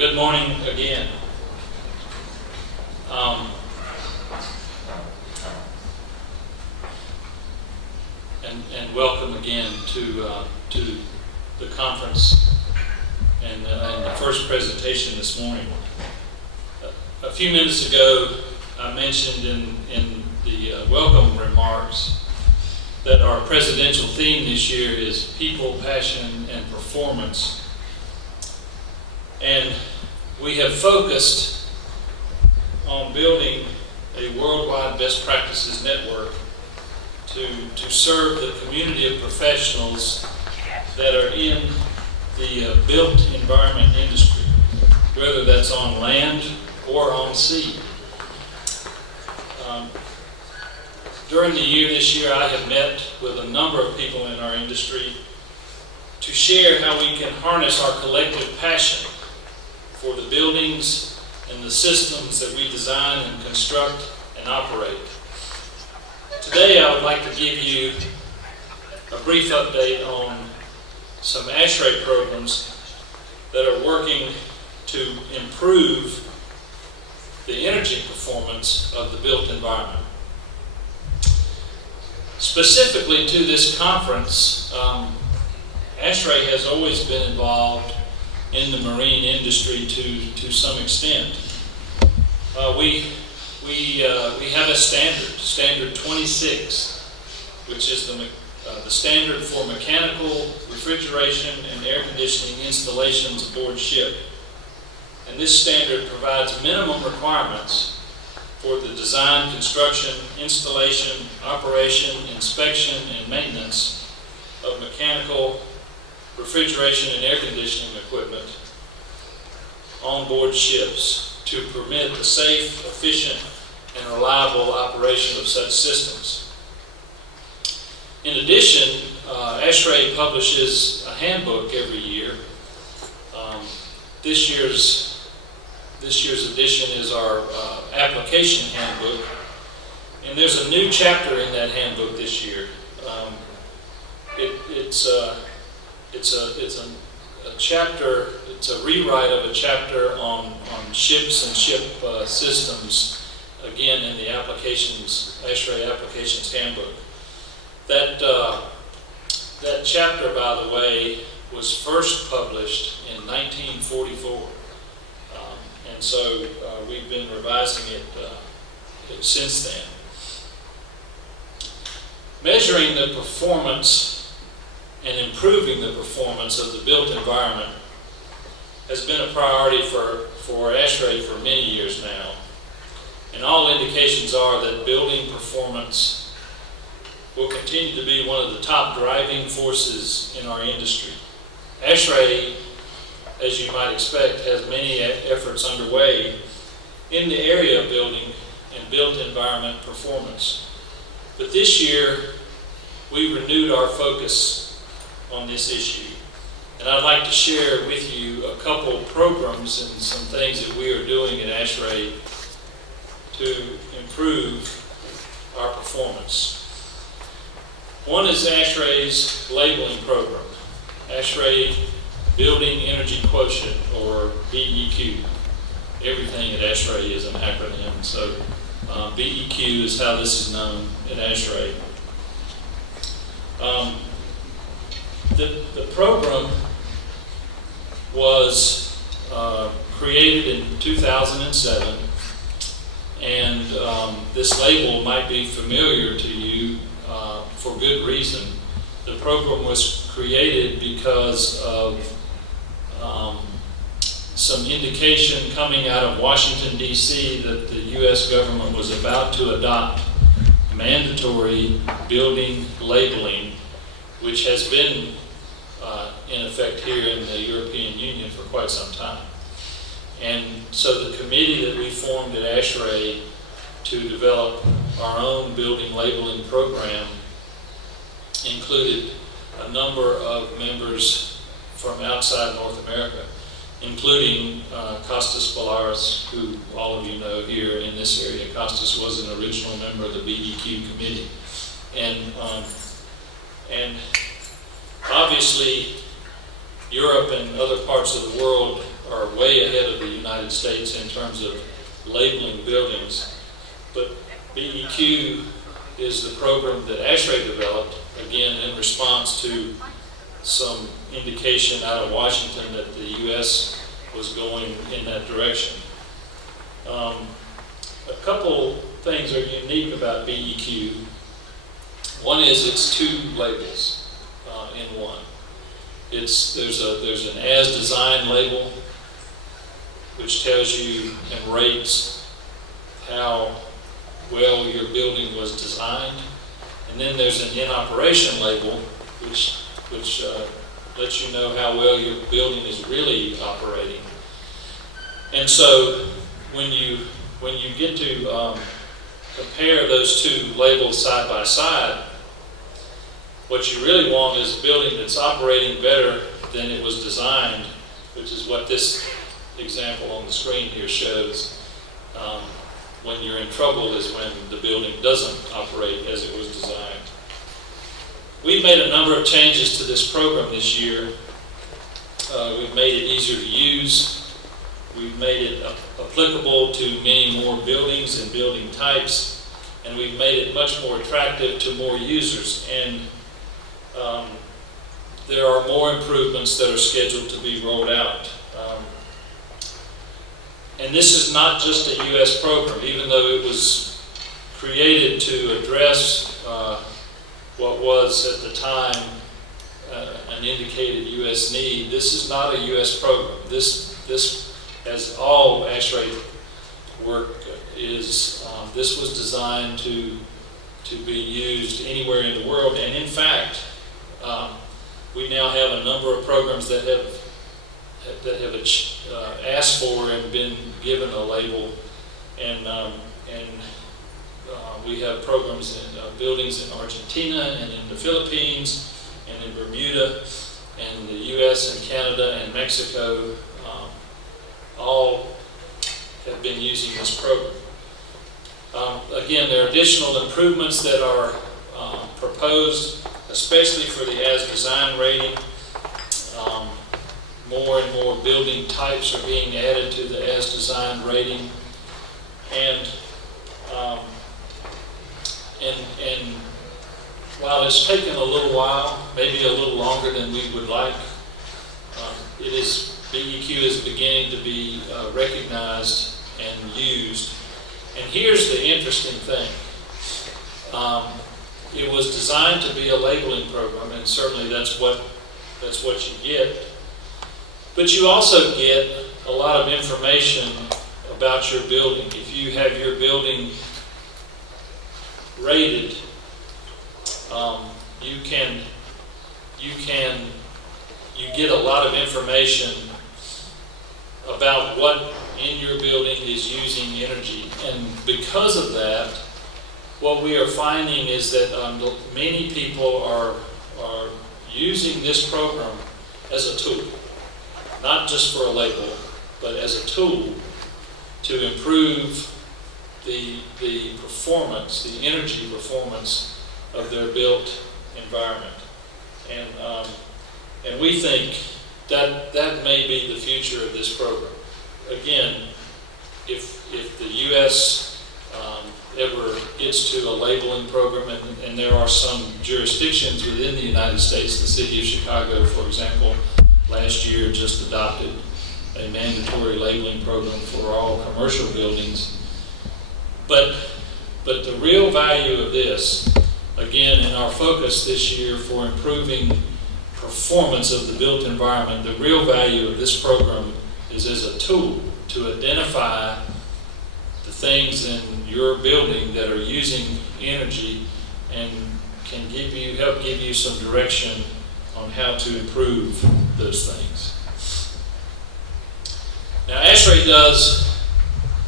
Good morning again. And welcome again to the conference and the first presentation this morning. A few minutes ago, I mentioned in the welcome remarks that our presidential theme this year is people, passion, and performance. And we have focused on building a worldwide best practices network to serve the community of professionals that are in the built environment industry, whether that's on land or on sea. During the year this year, I have met with a number of people in our industry to share how we can harness our collective passion for the buildings and the systems that we design and construct and operate. Today I would like to give you a brief update on some ASHRAE programs that are working to improve the energy performance of the built environment. Specifically to this conference, ASHRAE has always been involved in the marine industry to some extent. We have a standard 26, which is the standard for mechanical, refrigeration, and air conditioning installations aboard ship. And this standard provides minimum requirements for the design, construction, installation, operation, inspection, and maintenance of mechanical, refrigeration, and air conditioning equipment on board ships to permit the safe, efficient, and reliable operation of such systems. In addition, ASHRAE publishes a handbook every year. This year's edition is our application handbook, and there's a new chapter in that handbook this year. It's a chapter. It's a rewrite of a chapter on ships and ship systems. Again, in the ASHRAE applications handbook. That chapter, by the way, was first published in 1944. And so we've been revising it since then. Measuring the performance and improving the performance of the built environment has been a priority for ASHRAE for many years now. And all indications are that building performance will continue to be one of the top driving forces in our industry. ASHRAE, as you might expect, has many efforts underway in the area of building and built environment performance. But this year, we renewed our focus on this issue. And I'd like to share with you a couple programs and some things that we are doing at ASHRAE to improve our performance. One is ASHRAE's labeling program, ASHRAE Building Energy Quotient, or BEQ. Everything at ASHRAE is an acronym, so BEQ is how this is known at ASHRAE. The program was created in 2007, and this label might be familiar to you for good reason. The program was created because of some indication coming out of Washington, D.C. that the U.S. government was about to adopt mandatory building labeling, which has been in effect here in the European Union for quite some time. And so the committee that we formed at ASHRAE to develop our own building labeling program included a number of members from outside North America, including Costas Balaris, who all of you know here in this area. Costas was an original member of the BEQ committee. And obviously, Europe and other parts of the world are way ahead of the United States in terms of labeling buildings. But BEQ is the program that ASHRAE developed, again in response to some indication out of Washington that the U.S. was going in that direction. A couple things are unique about BEQ. One is it's two labels in one. There's an as designed label which tells you and rates how well your building was designed, and then there's an in operation label which lets you know how well your building is really operating. And so when you get to compare those two labels side by side, what you really want is a building that's operating better than it was designed, which is what this example on the screen here shows. When you're in trouble is when the building doesn't operate as it was designed. We've made a number of changes to this program this year. We've made it easier to use. We've made it applicable to many more buildings and building types, and we've made it much more attractive to more users. And there are more improvements that are scheduled to be rolled out. And this is not just a U.S. program, even though it was created to address what was at the time an indicated U.S. need. This is not a U.S. program. This as all ASHRAE work is, this was designed to be used anywhere in the world. And in fact, we now have a number of programs that have asked for and been given a label, and we have programs in buildings in Argentina and in the Philippines and in Bermuda and the U.S. and Canada and Mexico. All have been using this program. Again, there are additional improvements that are proposed, especially for the as-designed rating. More and more building types are being added to the as-designed rating, and while it's taken a little while, maybe a little longer than we would like, BEQ is beginning to be recognized and used. And here's the interesting thing. It was designed to be a labeling program, and certainly that's what you get. But you also get a lot of information about your building. If you have your building rated, you get a lot of information about what in your building is using energy. And because of that, what we are finding is that many people are using this program as a tool, not just for a label, but as a tool to improve the performance, the energy performance of their built environment. And we think that may be the future of this program. Again, if the U.S. Ever gets to a labeling program, and there are some jurisdictions within the United States, the city of Chicago, for example, last year just adopted a mandatory labeling program for all commercial buildings. But the real value of this, again, in our focus this year for improving performance of the built environment, the real value of this program is as a tool to identify the things in your building that are using energy and can help give you some direction on how to improve those things. Now, ASHRAE does,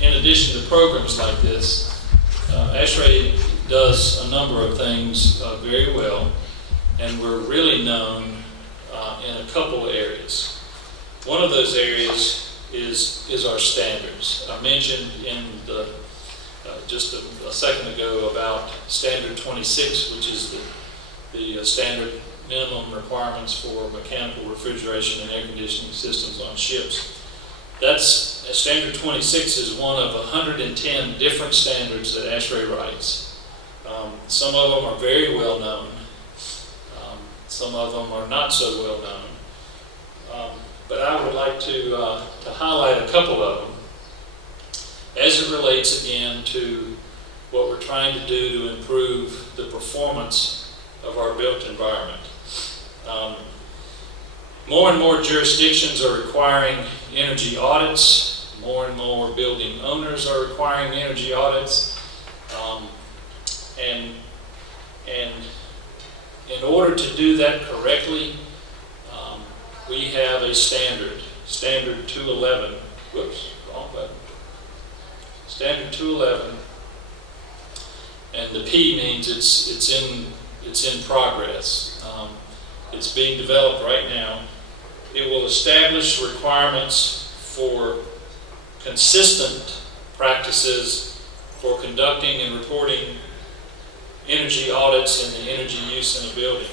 in addition to programs like this, ASHRAE does a number of things very well, and we're really known in a couple of areas. One of those areas is our standards. I mentioned in just a second ago about Standard 26, which is the standard minimum requirements for mechanical refrigeration and air conditioning systems on ships. Standard 26 is one of 110 different standards that ASHRAE writes. Some of them are very well known. Some of them are not so well known. But I would like to highlight a couple of them as it relates again to what we're trying to do to improve the performance of our built environment. More and more jurisdictions are requiring energy audits. More and more building owners are requiring energy audits. And in order to do that correctly, we have a standard 211. Whoops, wrong button. Standard 211, and the P means it's in progress. It's being developed right now. It will establish requirements for consistent practices for conducting and reporting energy audits and the energy use in a building.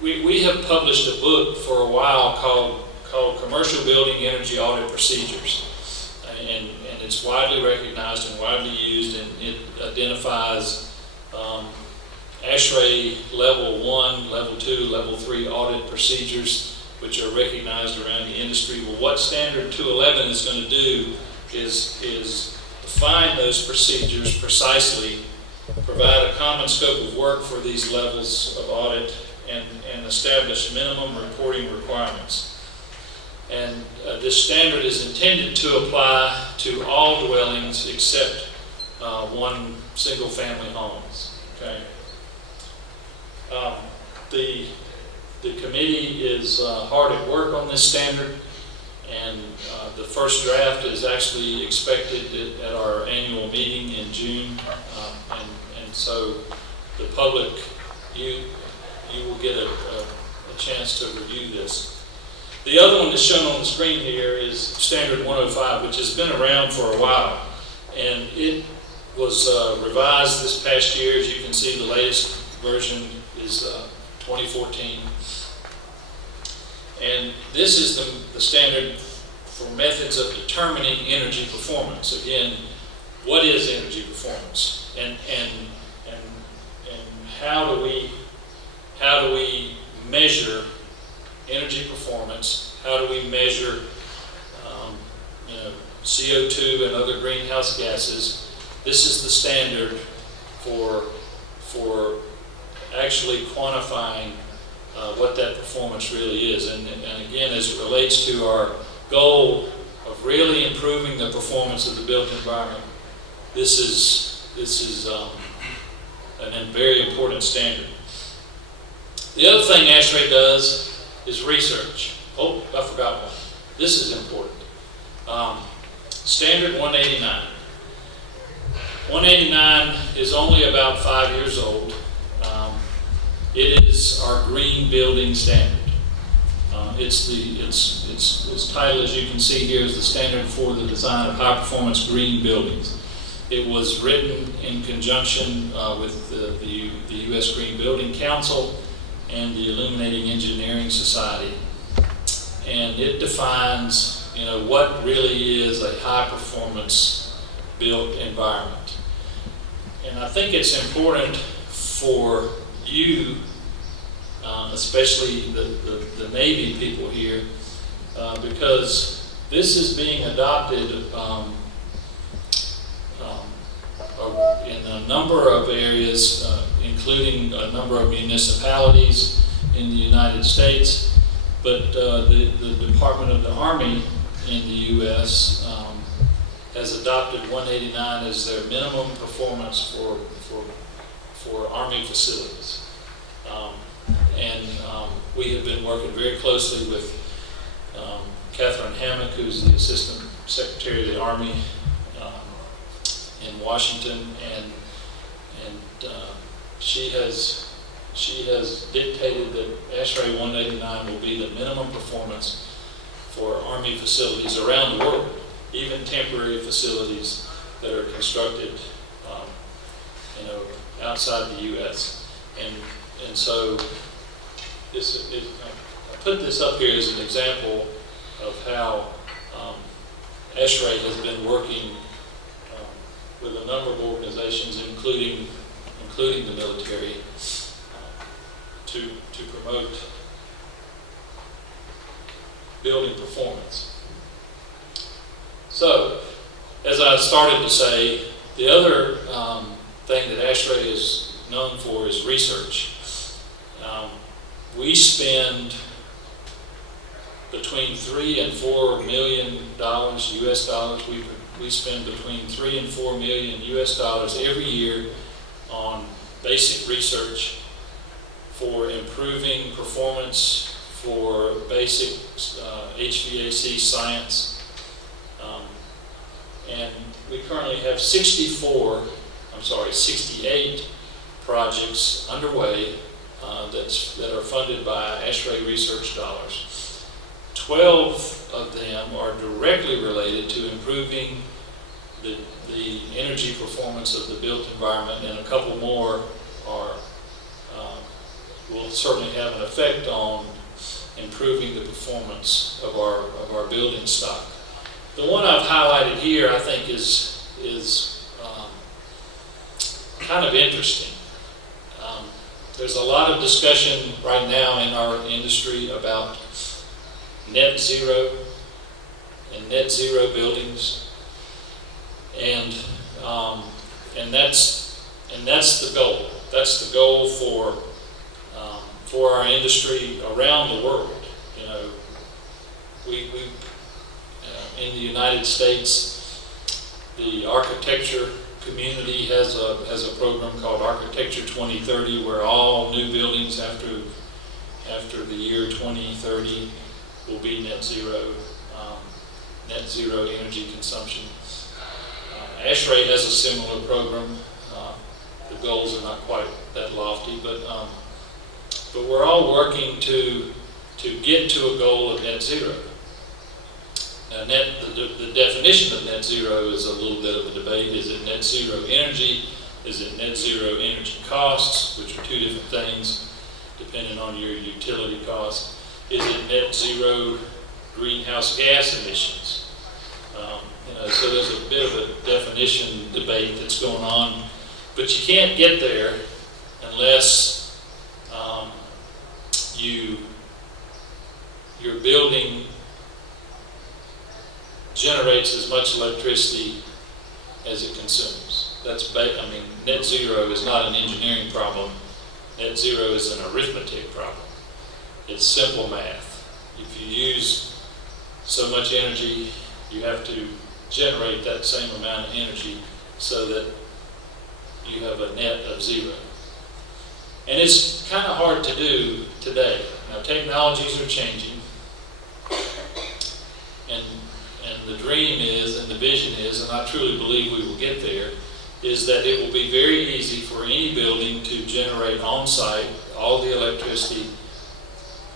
We have published a book for a while called Commercial Building Energy Audit Procedures, and it's widely recognized and widely used, and it identifies ASHRAE Level 1, Level 2, Level 3 audit procedures, which are recognized around the industry. Well, what Standard 211 is going to do is define those procedures precisely, provide a common scope of work for these levels of audit, and establish minimum reporting requirements. And this standard is intended to apply to all dwellings except one single-family homes. Okay. The committee is hard at work on this standard, and the first draft is actually expected at our annual meeting in June, and so the public, you will get a chance to review this. The other one that's shown on the screen here is Standard 105, which has been around for a while, and it was revised this past year. As you can see, the latest version is 2014. And this is the standard for methods of determining energy performance. Again, what is energy performance? And how do we measure energy performance? How do we measure CO2 and other greenhouse gases? This is the standard for actually quantifying what that performance really is. And again, as it relates to our goal of really improving the performance of the built environment, this is a very important standard. The other thing ASHRAE does is research. Oh, I forgot one. This is important. Standard 189. 189 is only about 5 years old. It is our green building standard. Its title, as you can see here, is the Standard for the Design of High Performance Green Buildings. It was written in conjunction with the U.S. Green Building Council and the Illuminating Engineering Society, and it defines, what really is a high performance built environment. And I think it's important for you, especially the Navy people here, because this is being adopted in a number of areas, including a number of municipalities in the United States, but the Department of the Army in the U.S. Has adopted 189 as their minimum performance for Army facilities. We have been working very closely with Catherine Hammock, who's the Assistant Secretary of the Army in Washington, and she has dictated that ASHRAE 189 will be the minimum performance for Army facilities around the world, even temporary facilities that are constructed, outside the U.S. And so I put this up here as an example of how ASHRAE has been working with a number of organizations, including the military, to promote building performance. So, as I started to say, the other thing that ASHRAE is known for is research. We spend between $3 and $4 million US dollars. We spend between $3 and $4 million US dollars every year on basic research for improving performance, for basic HVAC science. And we currently have 68 projects underway that are funded by ASHRAE research dollars. 12 of them are directly related to improving the energy performance of the built environment, and a couple more will certainly have an effect on improving the performance of our building stock. The one I've highlighted here, I think, is kind of interesting. There's a lot of discussion right now in our industry about net zero and net zero buildings, and that's the goal. That's the goal for our industry around the world. You know, we in the United States, the architecture community has a program called Architecture 2030, where all new buildings after the year 2030 will be net zero energy consumption. ASHRAE has a similar program. The goals are not quite that lofty, but we're all working to get to a goal of net zero. Now, the definition of net zero is a little bit of a debate. Is it net zero energy? Is it net zero energy costs, which are two different things, depending on your utility costs? Is it net zero greenhouse gas emissions? So there's a bit of a definition debate that's going on, but you can't get there unless your building generates as much electricity as it consumes. Net zero is not an engineering problem. Net zero is an arithmetic problem. It's simple math. If you use so much energy, you have to generate that same amount of energy so that you have a net of zero. And it's kind of hard to do today. Now, technologies are changing, and the dream is, and the vision is, and I truly believe we will get there, is that it will be very easy for any building to generate on-site all the electricity,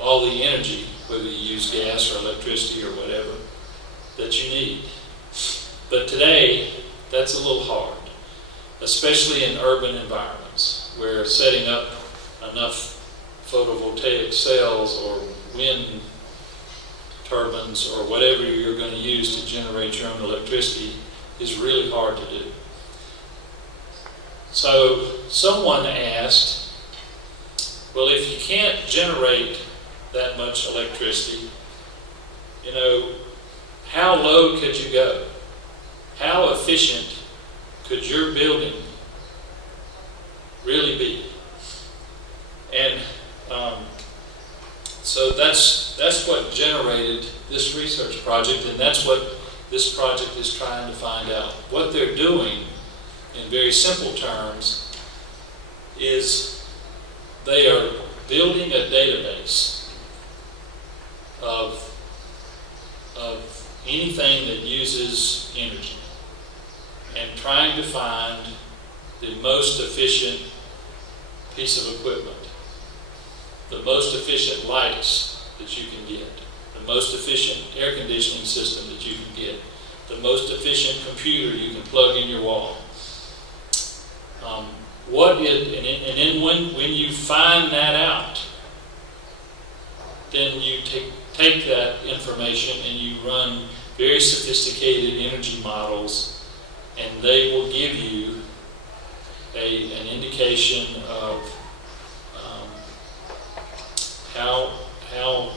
all the energy, whether you use gas or electricity or whatever, that you need. But today, that's a little hard, especially in urban environments, where setting up enough photovoltaic cells or wind turbines or whatever you're going to use to generate your own electricity is really hard to do. So someone asked, well, if you can't generate that much electricity, how low could you go? How efficient could your building really be? And so that's what generated this research project, and that's what this project is trying to find out. What they're doing, in very simple terms, is they are building a database of anything that uses energy and trying to find the most efficient piece of equipment, the most efficient lights that you can get, the most efficient air conditioning system that you can get, the most efficient computer you can plug in your wall. And then when you find that out, then you take take that information and you run very sophisticated energy models, and they will give you an indication of how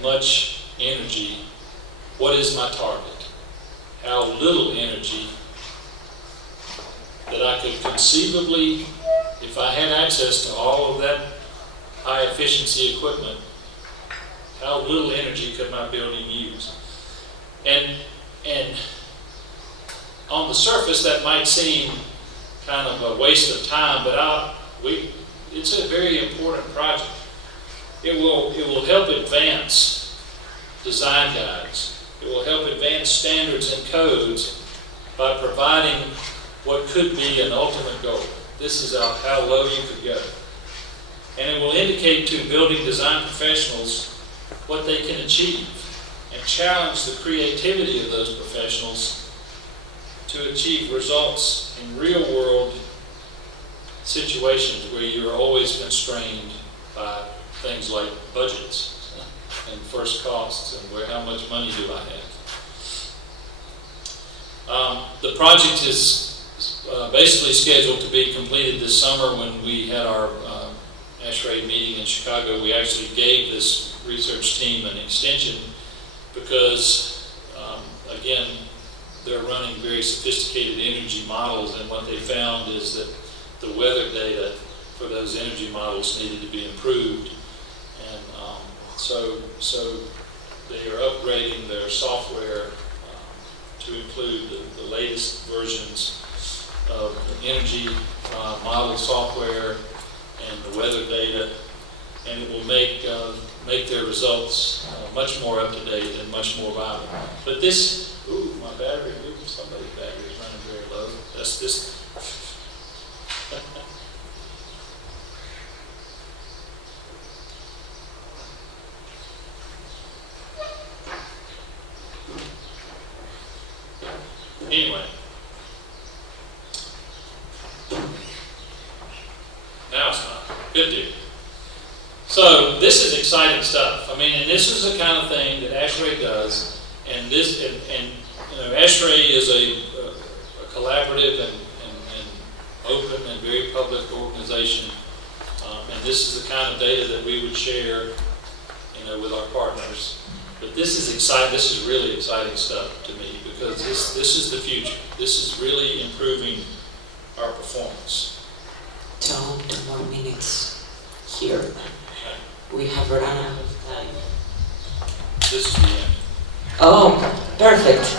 much energy, what is my target, how little energy that I could conceivably, if I had access to all of that high efficiency equipment, how little energy could my building use? And on the surface that might seem kind of a waste of time, but it's a very important project. It will help advance design guides. It will help advance standards and codes by providing what could be an ultimate goal. This is how low you could go. And it will indicate to building design professionals what they can achieve and challenge the creativity of those professionals to achieve results in real-world situations where you're always constrained by things like budgets and first costs and how much money do I have. The project is basically scheduled to be completed this summer. When we had our ASHRAE meeting in Chicago, we actually gave this research team an extension because, again, they're running very sophisticated energy models, and what they found is that the weather data for those energy models needed to be improved. And so they are upgrading their software to include the latest versions of the energy model software and the weather data, and it will make their results much more up to date and much more viable. But this, my battery, somebody's battery is running very low. That's this. Anyway. Now it's not. Good deal. So this is exciting stuff. I mean, and this is the kind of thing that ASHRAE does, and this, and you know, ASHRAE is a collaborative and open and very public organization, and this is the kind of data that we would share, you know, with our partners. But this is exciting. This is really exciting stuff to me because this is the future. This is really improving our performance. Tom, 2 more minutes here. We have run out of time. This is the end. Oh, perfect.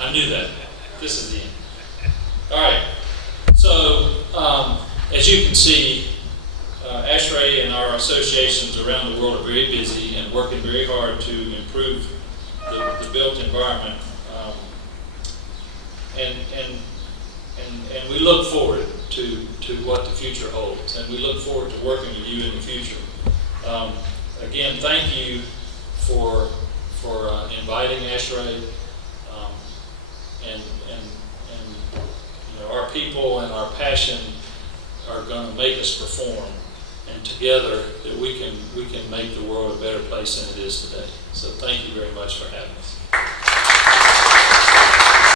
I knew that. This is the end. All right. So, as you can see, ASHRAE and our associations around the world are very busy and working very hard to improve the built environment. And we look forward to what the future holds, and we look forward to working with you in the future. Again, thank you for inviting ASHRAE, and you know, our people and our passion are going to make us perform, and together that we can make the world a better place than it is today. So thank you very much for having us.